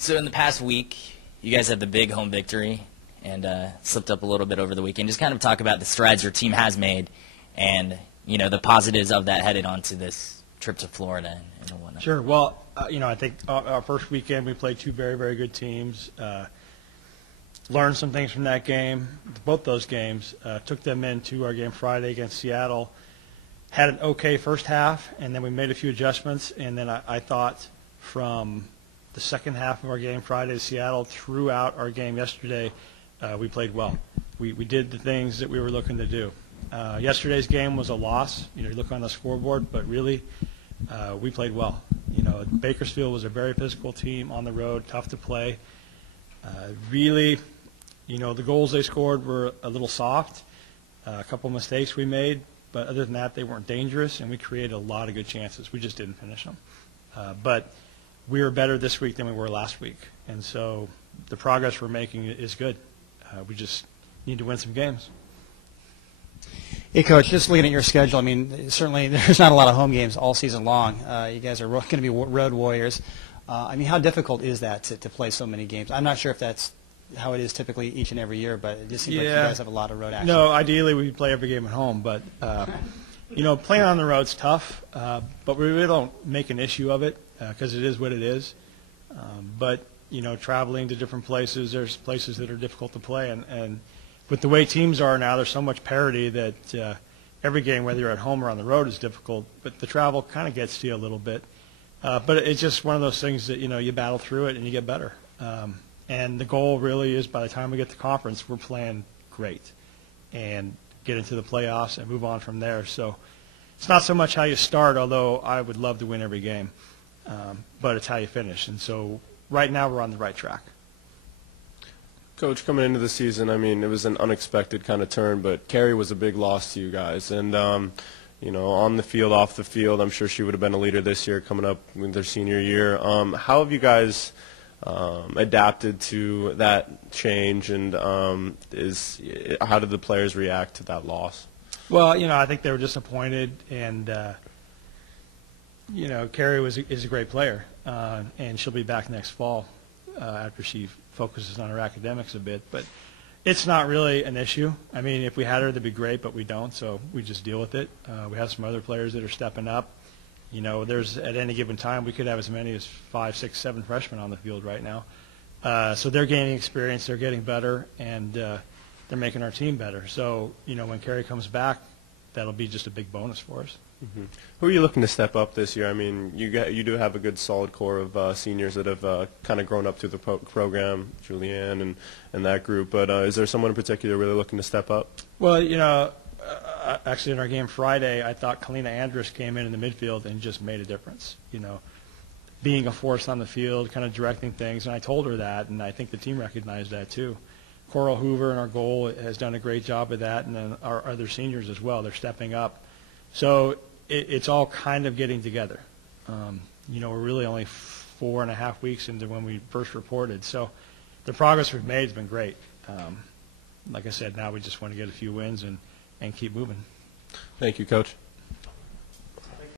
So in the past week, you guys had the big home victory and slipped up a little bit over the weekend. Just kind of talk about the strides your team has made and, the positives of that headed onto this trip to Florida and whatnot. Sure. Well, I think our first weekend we played two very, very good teams. Learned some things from that game, both those games. Took them into our game Friday against Seattle. Had an okay first half, and then we made a few adjustments. And then I thought from the second half of our game Friday to Seattle throughout our game yesterday, we played well. We did the things that we were looking to do. Yesterday's game was a loss. You look on the scoreboard, but really we played well. Bakersfield was a very physical team on the road, tough to play. Really, the goals they scored were a little soft. A couple mistakes we made, but other than that, they weren't dangerous, and we created a lot of good chances. We just didn't finish them. But we were better this week than we were last week, and so the progress we're making is good. We just need to win some games. Hey, Coach, just looking at your schedule, certainly there's not a lot of home games all season long. You guys are going to be road warriors. How difficult is that to play so many games? I'm not sure if that's how it is typically each and every year, but it just seems like you guys have a lot of road action. No, ideally we play every game at home, but playing on the road's tough, but we really don't make an issue of it because it is what it is. But traveling to different places, there's places that are difficult to play, and with the way teams are now, there's so much parity that every game, whether you're at home or on the road, is difficult. But the travel kind of gets to you a little bit. But it's just one of those things that, you battle through it and you get better. And the goal really is by the time we get to conference, we're playing great and get into the playoffs and move on from there. So it's not so much how you start, although I would love to win every game, but it's how you finish. And so right now we're on the right track. Coach, coming into the season, it was an unexpected kind of turn, but Carrie was a big loss to you guys. And, on the field, off the field, I'm sure she would have been a leader this year coming up with their senior year. How have you guys adapted to that change, and how did the players react to that loss? Well, I think they were disappointed, and, Carrie is a great player, and she'll be back next fall after she focuses on her academics a bit. But it's not really an issue. If we had her, that'd be great, but we don't, so we just deal with it. We have some other players that are stepping up. There's at any given time we could have as many as 5, 6, 7 freshmen on the field right now. So they're gaining experience, they're getting better, and they're making our team better. So, when Carrie comes back, that'll be just a big bonus for us. Mm-hmm. Who are you looking to step up this year? You do have a good solid core of seniors that have kind of grown up through the program, Julianne and that group. But is there someone in particular really looking to step up? Well, actually in our game Friday, I thought Kalina Andrus came in the midfield and just made a difference. Being a force on the field, kind of directing things, and I told her that, and I think the team recognized that too. Coral Hoover in our goal has done a great job of that, and then our other seniors as well. They're stepping up. So it's all kind of getting together. We're really only 4.5 weeks into when we first reported. So the progress we've made has been great. Like I said, now we just want to get a few wins and keep moving. Thank you, Coach.